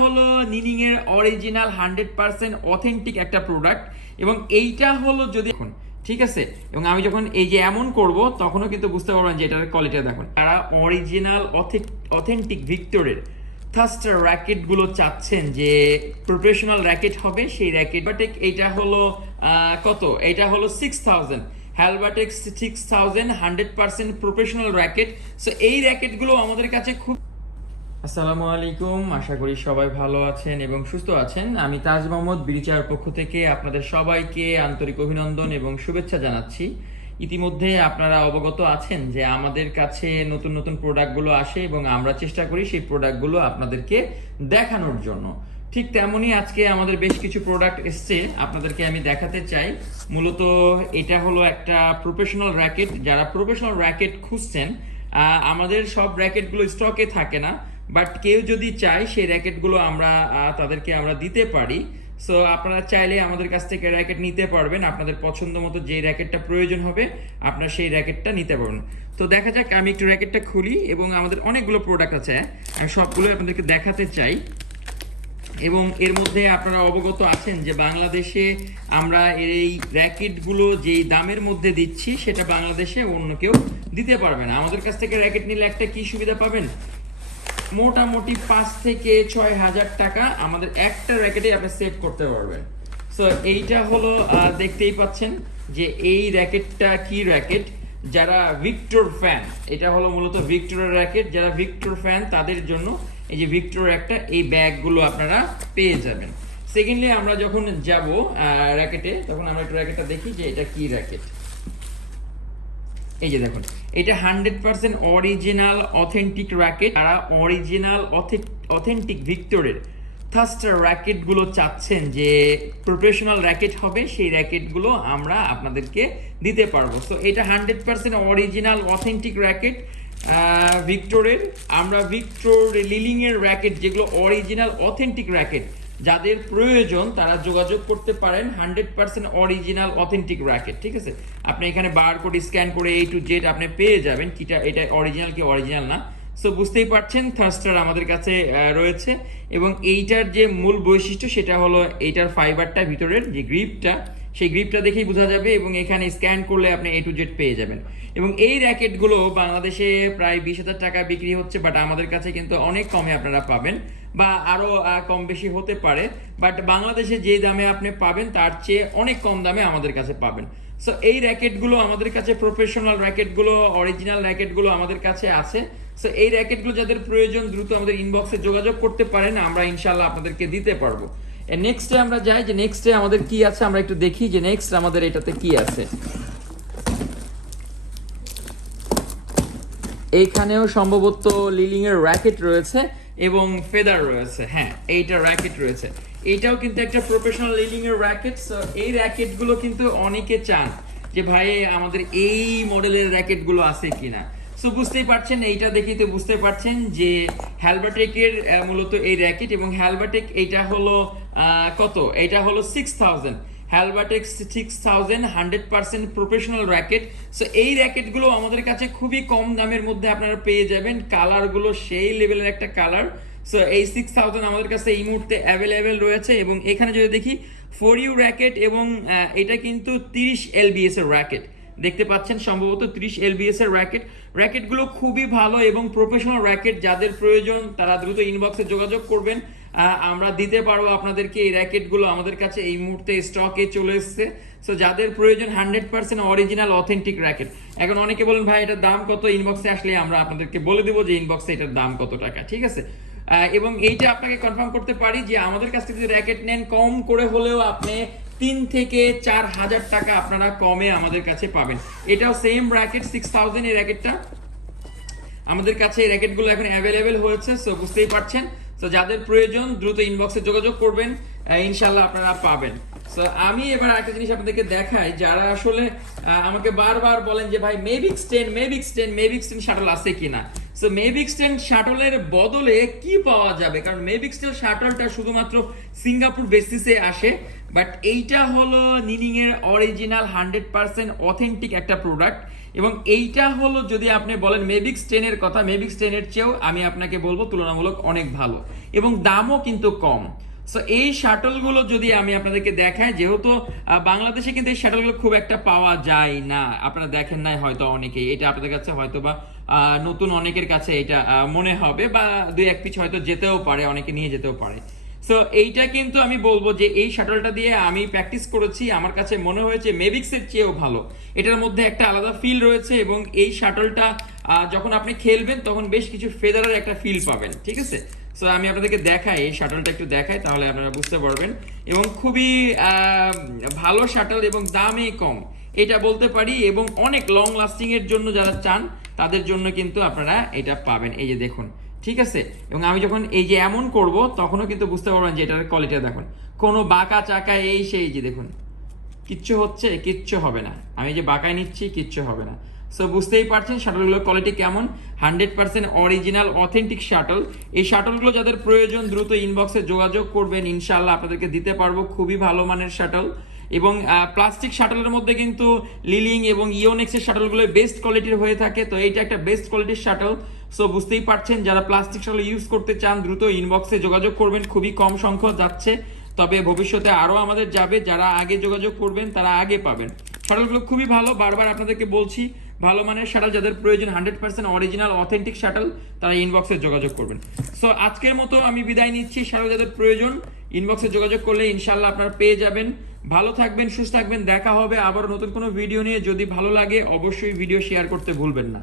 হলো নিনিং এর original 100% authentic একটা প্রোডাক্ট এবং এইটা হলো যদি এখন ঠিক আছে এবং আমি যখন এই যে এমন করব তখনও কিন্তু বুঝতে পারবেন যে এটার কোয়ালিটি দেখুন। তারা অরিজিনাল অথেন্টিক ভিক্টরের থাস্টার র্যাকেট গুলো চাচ্ছেন যে প্রফেশনাল র্যাকেট হবে সেই র্যাকেট বাট এইটা হলো কত, এটা হলো 6000 হ্যালবাটেক্স 6000 100% প্রফেশনাল র্যাকেট। সো এই র্যাকেট গুলো আমাদের কাছে খুব আসসালামু আলাইকুম, আশা করি সবাই ভালো আছেন এবং সুস্থ আছেন। আমি তাজ মোহাম্মদ বিরিচার পক্ষ থেকে আপনাদের সবাইকে আন্তরিক অভিনন্দন এবং শুভেচ্ছা জানাচ্ছি। ইতিমধ্যে আপনারা অবগত আছেন যে আমাদের কাছে নতুন নতুন প্রোডাক্টগুলো আসে এবং আমরা চেষ্টা করি সেই প্রোডাক্টগুলো আপনাদেরকে দেখানোর জন্য। ঠিক তেমনই আজকে আমাদের বেশ কিছু প্রোডাক্ট এসছে, আপনাদেরকে আমি দেখাতে চাই। মূলত এটা হলো একটা প্রফেশনাল র্যাকেট। যারা প্রফেশনাল র্যাকেট খুঁজছেন, আমাদের সব র্যাকেটগুলো স্টকে থাকে না, বাট কেউ যদি চায় সেই র্যাকেটগুলো আমরা তাদেরকে আমরা দিতে পারি। সো আপনারা চাইলে আমাদের কাছ থেকে র্যাকেট নিতে পারবেন, আপনাদের পছন্দ মতো যে র্যাকেটটা প্রয়োজন হবে আপনারা সেই র্যাকেটটা নিতে পারবেন। তো দেখা যাক, আমি একটু র্যাকেটটা খুলি এবং আমাদের অনেকগুলো প্রোডাক্ট আছে, আমি সবগুলো আপনাদেরকে দেখাতে চাই। এবং এর মধ্যে আপনারা অবগত আছেন যে বাংলাদেশে আমরা এই র্যাকেটগুলো যেই দামের মধ্যে দিচ্ছি সেটা বাংলাদেশে অন্য কেউ দিতে পারবে না। আমাদের কাছ থেকে র্যাকেট নিলে একটা কি সুবিধা পাবেন, মোটামুটি 5 থেকে 6 হাজার টাকা আমাদের একটা র্যাকেটে আপনি সেভ করতে পারবেন। সো এইটা হলো দেখতেই পাচ্ছেন যে এই র্যাকেটটা কি র্যাকেট, যারা ভিক্টর ফ্যান, এটা হলো মূলত ভিক্টরের র্যাকেট, যারা ভিক্টর ফ্যান তাদের জন্য এই যে ভিক্টর একটা এই ব্যাগগুলো আপনারা পেয়ে যাবেন। সেকেন্ডলি আমরা যখন যাব র্যাকেটে তখন আমরা একটু র্যাকেটটা দেখি যে এটা কি র্যাকেট। এই যে দেখুন, এটা 100% অরিজিনাল অথেন্টিক র্যাকেট। তারা অরিজিনাল অথেন্টিক ভিক্টরের থাস্টার র্যাকেটগুলো চাচ্ছেন যে প্রফেশনাল র্যাকেট হবে সেই র্যাকেটগুলো আমরা আপনাদেরকে দিতে পারবো। সো এটা 100% অরিজিনাল অথেন্টিক র্যাকেট ভিক্টরের। আমরা ভিক্টর লিলিং এর র্যাকেট যেগুলো অরিজিনাল অথেন্টিক র্যাকেট, যাদের প্রয়োজন তারা যোগাযোগ করতে পারেন। 100% অরিজিনাল অথেন্টিক র্যাকেট, ঠিক আছে। আপনি এখানে বারকোড স্ক্যান করে A to Z আপনি পেয়ে যাবেন কিটা এটা অরিজিনাল কি অরিজিনাল না। সো বুঝতেই পারছেন থাস্টার আমাদের কাছে রয়েছে এবং এইটার যে মূল বৈশিষ্ট্য সেটা হলো এইটার ফাইবারটা ভিতরের যে গ্রিপটা, সেই গ্রিপটা দেখেই বোঝা যাবে এবং এখানে স্ক্যান করলে আপনি A to Z পেয়ে যাবেন। এবং এই র্যাকেটগুলো বাংলাদেশে প্রায় 20,000 টাকা বিক্রি হচ্ছে, বাট আমাদের কাছে কিন্তু অনেক কমে আপনারা পাবেন, বা আরও কম বেশি হতে পারে, বাট বাংলাদেশে যে দামে আপনি পাবেন তার চেয়ে অনেক কম দামে আমাদের কাছে পাবেন। সো এই র্যাকেটগুলো আমাদের কাছে, প্রফেশনাল র্যাকেটগুলো, অরিজিনাল র্যাকেটগুলো আমাদের কাছে আছে। সো এই র্যাকেটগুলো যাদের প্রয়োজন দ্রুত আমাদের ইনবক্সে যোগাযোগ করতে পারেন, আমরা ইনশাল্লাহ আপনাদেরকে দিতে পারবো। নেক্সটে আমরা যাই যে নেক্সটে আমাদের কি আছে, আমরা একটু দেখি যে নেক্সট আমাদের এটাতে কি আছে। এইখানেও সম্ভবত লিলিং এর র্যাকেট রয়েছে এবং ফেদার রয়েছে। হ্যাঁ, এইটা র্যাকেট রয়েছে, এইটাও কিন্তু একটা প্রফেশনাল লিলিং এর র্যাকেট। সো এই র্যাকেটগুলো কিন্তু অনেকে চান যে ভাই আমাদের এই মডেলের র্যাকেটগুলো আছে কিনা। সো বুঝতেই পারছেন, এইটা দেখেই তো বুঝতে পারছেন যে হ্যালবাটেকের মূলত এই র্যাকেট এবং হ্যালবাটেক এইটা হলো কত, এটা হলো 6000 হ্যালবাটেক্স 6000 100% প্রফেশনাল র্যাকেট। সো এই র্যাকেটগুলো আমাদের কাছে খুবই কম দামের মধ্যে আপনারা পেয়ে যাবেন। কালারগুলো সেই লেভেলের একটা কালার। সো এই 6000 আমাদের কাছে এই মুহূর্তে অ্যাভেলেবেল রয়েছে এবং এখানে যদি দেখি 4U র্যাকেট এবং এটা কিন্তু 30 LBS এর র্যাকেট দেখতে পাচ্ছেন, সম্ভবত 30 LBS এর র্যাকেট। র্যাকেটগুলো খুবই ভালো এবং প্রফেশনাল র্যাকেট, যাদের প্রয়োজন তারা দ্রুত ইনবক্সে যোগাযোগ করবেন, আমরা দিতে পারবো আপনাদেরকে এই র্যাকেটগুলো। আমাদের কাছে এই মুহূর্তে স্টকে চলে এসছে। সো যাদের প্রয়োজন 100% অরিজিনাল অথেন্টিক র্যাকেট। এখন অনেকে বলেন ভাই এটার দাম কত, ইনবক্সে আসলে আমরা আপনাদেরকে বলে দেবো যে ইনবক্সে এটার দাম কত টাকা, ঠিক আছে। এবং এইটা আপনাকে কনফার্ম করতে পারি যে আমাদের কাছ থেকে যদি র্যাকেট নেন কম করে হলেও আপনি 3 থেকে 4 হাজার টাকা আপনারা কমে আমাদের কাছে পাবেন। এটাও সেম র্যাকেট 6000 এই র্যাকেটটা আমাদের কাছে, এই র্যাকেটগুলো এখন অ্যাভেলেবেল হয়েছে। সো বুঝতেই পারছেন, তো যাদের প্রয়োজন দ্রুত ইনবক্সে যোগাযোগ করবেন, ইনশাল্লাহ আপনারা পাবেন। সো আমি এবার একটা জিনিস আপনাদেরকে দেখাই, যারা আসলে আমাকে বারবার বলেন যে ভাই মেভিক্স 10 শাটল আছে কিনা। সো মেভিক্স 10 শাটলের বদলে কি পাওয়া যাবে, কারণ মেভিক্স 10 শাটলটা শুধুমাত্র সিঙ্গাপুর বেসিসে আসে, বাট এইটা হলো নিনিং এর অরিজিনাল 100% অথেন্টিক একটা প্রোডাক্ট এবং এইটা হলো যদি আপনি বলেন মেভিক্স 10 এর কথা, মেভিক্স 10 এর চেয়েও আমি আপনাকে বলবো তুলনামূলক অনেক ভালো এবং দামও কিন্তু কম। সো এই শাটলগুলো যদি আমি আপনাদেরকে দেখাই, যেহেতু বাংলাদেশে কিন্তু এই শাটলগুলো খুব একটা পাওয়া যায় না, আপনারা দেখেন নাই হয়তো অনেকেই, এটা আপনাদের কাছে হয়তো বা নতুন অনেকের কাছে এটা মনে হবে, বা দুই এক পিস হয়তো যেতেও পারে, অনেকে নিয়ে যেতেও পারে। সো এইটা কিন্তু আমি বলবো যে এই শাটলটা দিয়ে আমি প্র্যাকটিস করেছি, আমার কাছে মনে হয়েছে মেভিক্সের চেয়েও ভালো। এটার মধ্যে একটা আলাদা ফিল রয়েছে এবং এই শাটলটা যখন আপনি খেলবেন তখন বেশ কিছু ফেদারের একটা ফিল পাবেন, ঠিক আছে। সো আমি আপনাদেরকে দেখাই, এই শাটলটা একটু দেখাই, তাহলে আপনারা বুঝতে পারবেন। এবং খুবই ভালো শাটল এবং দামে কম, এটা বলতে পারি। এবং অনেক লং লাস্টিং এর জন্য যারা চান তাদের জন্য কিন্তু আপনারা এটা পাবেন, এই যে দেখুন, ঠিক আছে। এবং আমি যখন এই যে এমন করব তখনও কিন্তু বুঝতে পারবেন যে এটার কোয়ালিটি দেখুন, কোনো বাঁকা চাকা এই সেই, যে দেখুন কিচ্ছু হচ্ছে, কিচ্ছু হবে না, আমি যে বাঁকায় নিচ্ছি কিচ্ছু হবে না। সো বুঝতেই পারছেন শাটলগুলোর কোয়ালিটি কেমন, 100% অরিজিনাল অথেন্টিক শাটল। এই শাটলগুলো যাদের প্রয়োজন দ্রুত ইনবক্সে যোগাযোগ করবেন, ইনশাআল্লাহ আপনাদেরকে দিতে পারবো খুবই ভালো মানের শাটল। এবং প্লাস্টিক শাটলের মধ্যে কিন্তু লিলিং এবং ইওনেক্সের শাটলগুলো বেস্ট কোয়ালিটির হয়ে থাকে, তো এইটা একটা বেস্ট কোয়ালিটির শাটল। সো বুঝতেই পারছেন, যারা প্লাস্টিক শাটল ইউজ করতে চান দ্রুত ইনবক্সে যোগাযোগ করবেন, খুবই কম সংখ্যক যাচ্ছে, তবে ভবিষ্যতে আরও আমাদের যাবে, যারা আগে যোগাযোগ করবেন তারা আগে পাবেন। শাটলগুলো খুবই ভালো, বারবার আপনাদেরকে বলছি, ভালো মানের শাটল যাদের প্রয়োজন 100% অরিজিনাল অথেন্টিক শাটল, তারা ইনবক্সে যোগাযোগ করবেন। সো আজকের মতো আমি বিদায় নিচ্ছি, শাটল যাদের প্রয়োজন ইনবক্সে যোগাযোগ করলে ইনশাল্লাহ আপনারা পেয়ে যাবেন। ভালো থাকবেন, সুস্থ থাকবেন, দেখা হবে আবার নতুন কোনো ভিডিও নিয়ে। যদি ভালো লাগে অবশ্যই ভিডিও শেয়ার করতে ভুলবেন না।